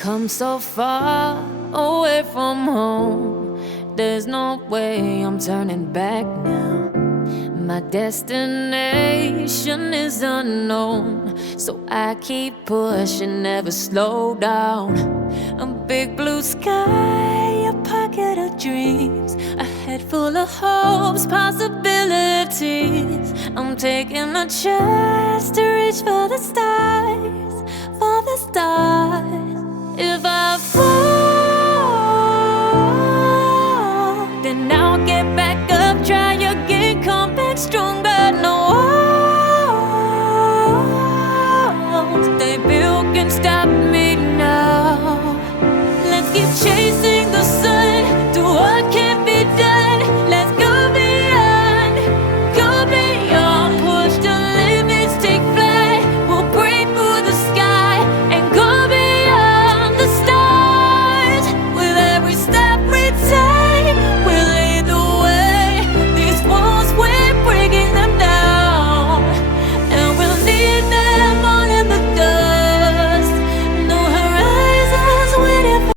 Come so far away from home. There's no way I'm turning back now. My destination is unknown, so I keep pushing, never slow down. A big blue sky, a pocket of dreams, a head full of hopes, possibilities. I'm taking a chance to reach for the stars, for the stars. If I fall